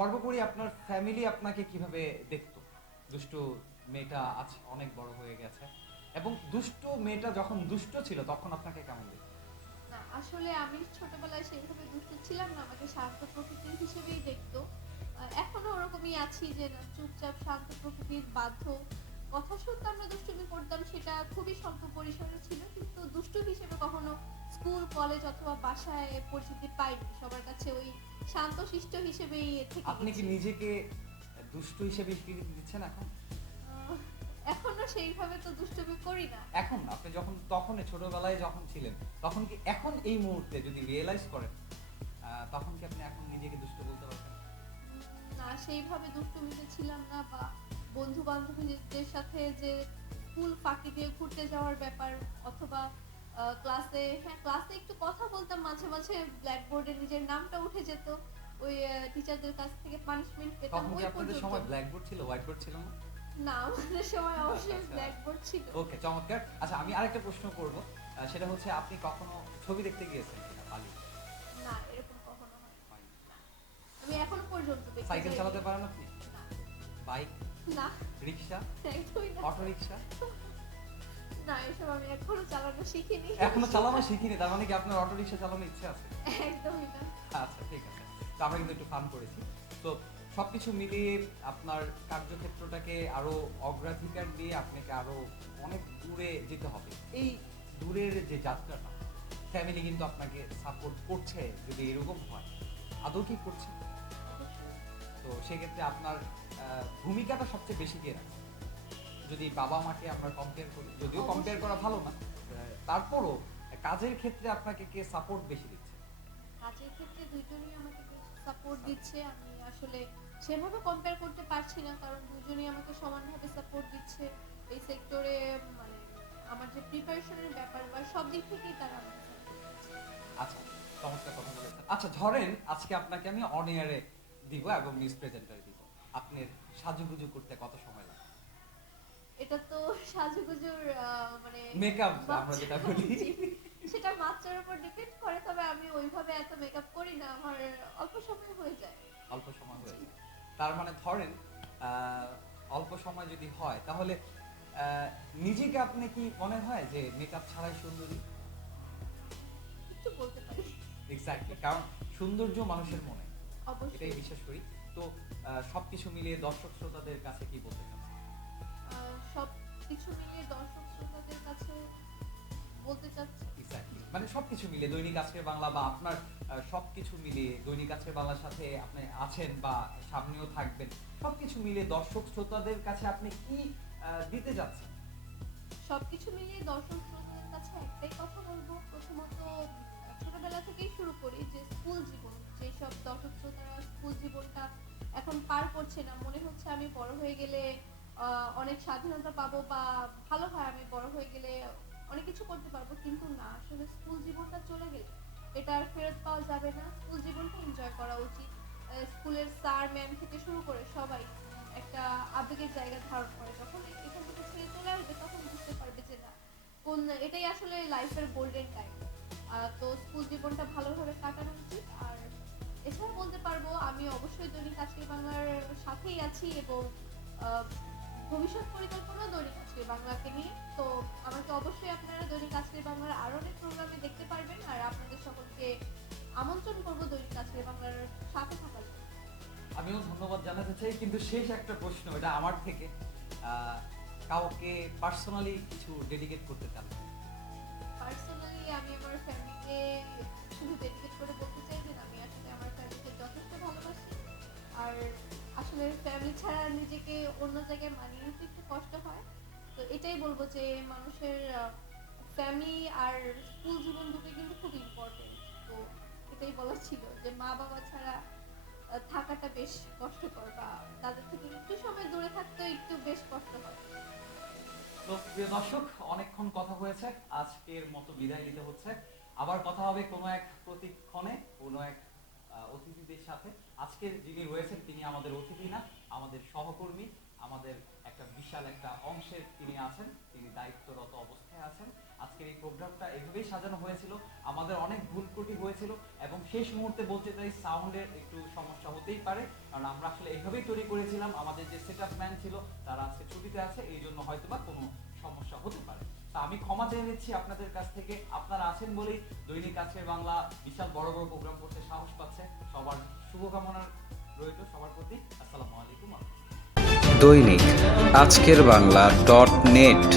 সর্বোপরি আপনার ফ্যামিলি আপনাকে কিভাবে দেখতো? দুষ্টু মেয়েটা আজ অনেক বড় হয়ে গেছে এবং দুষ্টু মেয়েটা যখন দুষ্ট ছিল তখন আপনাকে কেমন দেখতো? না আসলে আমি ছোটবেলায় সেভাবে দুষ্টু ছিলাম না, আমাকে শান্ত প্রকৃতির হিসেবেই দেখতো। এখনো ওরকমই আছি যে না, চুপচাপ শান্ত প্রকৃতির, বাধ্য। কথা শুনতাম না, দুষ্টুমি করতাম, সেটা খুবই স্বল্প পরিসরে ছিল, কিন্তু দুষ্টু হিসেবে কখনো স্কুল কলেজ অথবা বাসায় পরিচিতি পাইনি। সবার কাছে ওই শান্তশিষ্ট হিসেবেই থেকে আপনি কি গেছি। নিজেকে দুষ্টু হিসেবে স্বীকৃতি দিচ্ছেন এখন? আহ, এখনো সেইভাবে তো দুষ্টুমি করি না। এখন আপনি যখন তখন ছোটবেলায় যখন ছিলেন তখন কি এখন এই মুহূর্তে যদি রিয়েলাইজ করেন তখন কি আপনি এখন নিজেকে দুষ্ট বলতে পারবেন? না, সেইভাবে দুষ্টুমিতে ছিলাম না, বা বন্ধু বান্ধবীদের সাথে যে স্কুল ফাঁকি দিয়ে ঘুরতে যাওয়ার ব্যাপার, অথবা ক্লাসে, হ্যাঁ ক্লাসে একটু কথা বলতাম মাঝে মাঝে, ব্ল্যাকবোর্ডে নিজের নামটা উঠে যেত, ওই টিচারদের কাছ থেকে পানিশমেন্ট পেতাম, তখন কি ওই আপনাদের পর্যন্ত। সময় ব্ল্যাকবোর্ড ছিল, হোয়াইট বোর্ড ছিল না? না, আমাদের সময় আচ্ছা অবশ্যই আচ্ছা। ব্ল্যাকবোর্ড ছিল। ওকে, চমৎকার। আচ্ছা, আমি আরেকটা প্রশ্ন করব। সেটা হচ্ছে আপনি কখনো ছবি দেখতে গিয়েছেন কিনা বালি? না, এরকম কখনো হয়নি। হয়নি। না, আমি এখনো পর্যন্ত দেখতে সাইকেল যাইনি। চালাতে পারেন আপনি? না। বাইক, না, রিক্সা, একদমই না। Auto rickshaw? না, এসব আমি এখনো চালানো শিখিনি। এখনো চালানো শিখিনি, তার মানে কি আপনার অটো রিক্সা চালানোর ইচ্ছে আছে? একদমই না। আচ্ছা, ঠিক আছে। তো আমরা কিন্তু একটু ফান করেছি। তো সবকিছু মিলিয়ে আপনার কার্যক্ষেত্রটাকে আরো অগ্রাধিকার দিয়ে আপনাকে আরো অনেক দূরে যেতে হবে। এই দূরের যে যাত্রাটা, ফ্যামিলি কিন্তু আপনাকে সাপোর্ট করছে যদি এরকম হয়। আদৌ কি করছে? অবশ্যই। তো সেক্ষেত্রে আপনার ভূমিকাটা সবচেয়ে বেশি কে রাখছে? যদি বাবা মাকে আমরা কম্পেয়ার করি, যদিও কম্পেয়ার করা অবশ্যই। ভালো না, তারপরও কাজের ক্ষেত্রে আপনাকে কে সাপোর্ট বেশি দিচ্ছে? কাজের ক্ষেত্রে দুইজনই আমাকে বেশ সাপোর্ট Support। দিচ্ছে। আমি আসলে সেভাবে কম্পেয়ার করতে পারছি না, কারণ দুজনই আমাকে সমানভাবে সাপোর্ট দিচ্ছে এই সেক্টরে। মানে আমার যে প্রিপারেশনের ব্যাপার বা সব দিক থেকেই তারা আমাকে সাপোর্ট দিচ্ছে। আচ্ছা, চমৎকার কথা বলেছেন। আচ্ছা, ধরেন আজকে আপনাকে আমি অন এয়ারে দিব এবং নিউজ প্রেজেন্টারে দিব। আপনার সাজুগুজু করতে কত সময় লাগে? এটা তো সাজুগুজুর মানে মেকআপ আমরা মাত্রা, যেটা বলি। জি, সেটা মাত্রার উপর ডিপেন্ড করে, তবে আমি ওইভাবে এত মেকআপ করি না, আমার অল্প সময় হয়ে যায়। অল্প সময় হয়ে জি। যায়। তার মানে ধরেন আহ, অল্প সময় যদি হয় তাহলে আহ, নিজেকে আপনি কি মনে হয় যে মেকআপ ছাড়াই সুন্দরী? একটু বলতে পারি। এক্স্যাক্টলি, কারণ সৌন্দর্য মানুষের মনে, এটাই অবশ্যই। বিশ্বাস করি। তো সবকিছু মিলিয়ে দর্শক শ্রোতাদের কাছে কি বলতে চাচ্ছেন? সব কিছু মিলিয়ে দর্শক শ্রোতাদের কাছে বলতে চাচ্ছি। এক্স্যাক্টলি, মানে সবকিছু মিলিয়ে দৈনিক আজকের বাংলা বা আপনার সবকিছু মিলিয়ে দৈনিক আজকের বাংলার সাথে আপনি আছেন বা সামনেও থাকবেন, সবকিছু মিলিয়ে দর্শক শ্রোতাদের কাছে আপনি কি দিতে যাচ্ছেন? সবকিছু মিলিয়ে দর্শক শ্রোতাদের কাছে একটাই কথা বলবো। প্রথমত, ছোটবেলা থেকেই শুরু করি যে স্কুল জীবন, যেসব দর্শক শ্রোতারা স্কুল জীবনটা এখন পার করছে না, মনে হচ্ছে আমি বড় হয়ে গেলে অনেক স্বাধীনতা পাবো, বা ভালো হয় আমি বড় হয়ে গেলে অনেক কিছু করতে পারবো, কিন্তু না, আসলে স্কুল জীবনটা চলে গেলে এটা আর ফেরত পাওয়া যাবে না। স্কুল জীবনটা এনজয় করা উচিত। স্কুলের স্যার ম্যাম থেকে শুরু করে সবাই একটা আবেগের জায়গা ধারণ করে, যখন এখান থেকে ছেড়ে চলে আসবে তখন বুঝতে পারবে যে না, কোন এটাই আসলে লাইফের গোল্ডেন টাইম। তো স্কুল জীবনটা ভালোভাবে কাটানো উচিত। আর এছাড়া বলতে পারবো আমি অবশ্যই দৈনিক আজকের বাংলার সাথেই আছি, এবং আহ, ভবিষ্যৎ পরিকল্পনা দৈনিক আজকের বাংলাকে নিয়ে। তো আমাকে অবশ্যই আপনারা দৈনিক আজকের বাংলার আরো অনেক প্রোগ্রামে দেখতে পারবেন, আর আপনাদের সকলকে আমন্ত্রণ করবো দৈনিক আজকের বাংলার সাথে থাকার জন্য। আমিও ধন্যবাদ জানাতে চাই, কিন্তু শেষ একটা প্রশ্ন, এটা আমার থেকে। আহ, কাউকে পার্সোনালি কিছু ডেডিকেট করতে চান? পার্সোনালি আমি আমার ফ্যামিলিকে শুধু ডেডিকেট করে বলতে চাই যে আমি আসলে আমার ফ্যামিলিকে যথেষ্ট ভালোবাসি। আর আসলে ফ্যামিলি ছাড়া নিজেকে অন্য জায়গায় মানিয়ে নিতে একটু কষ্ট হয়। তো এটাই বলবো যে মানুষের ফ্যামিলি আর স্কুল জীবন দুটোই কিন্তু খুব ইম্পর্টেন্ট। তো এটাই বলার ছিল যে মা বাবা ছাড়া থাকাটা বেশ কষ্টকর, বা তাদের থেকে একটু সময় দূরে থাকতেও একটু বেশ কষ্ট হয়। তো প্রিয় দর্শক, অনেকক্ষণ কথা হয়েছে, আজকের মতো বিদায় নিতে হচ্ছে। আবার কথা হবে কোনো এক প্রতিক্ষণে কোনো এক অতিথিদের সাথে। আজকের যিনি রয়েছেন তিনি আমাদের অতিথি না, আমাদের সহকর্মী, আমাদের একটা একটা বিশাল একটা অংশের তিনি আছেন, তিনি দায়িত্বরত অবস্থায় আছেন। আজকের এই প্রোগ্রামটা এভাবেই সাজানো হয়েছিল, আমাদের অনেক ভুল ত্রুটি হয়েছিল এবং শেষ মুহূর্তে বলতে চাই সাউন্ডের একটু সমস্যা হতেই পারে, কারণ আমরা আসলে এইভাবেই তৈরি করেছিলাম। আমাদের যে সেটআপ ম্যান ছিল তারা আজকে ছুটিতে আছে, এই জন্য হয়তোবা কোনো সমস্যা হতে পারে। তা আমি ক্ষমা চেয়ে নিচ্ছি আপনাদের কাছ থেকে। আপনারা আছেন বলেই দৈনিক আজকের বাংলা বিশাল বড় বড় প্রোগ্রাম করতে সাহস পাচ্ছে। সবার শুভকামনা রইল সবার প্রতি। আসসালামু আলাইকুম। দৈনিক আজকের বাংলা .net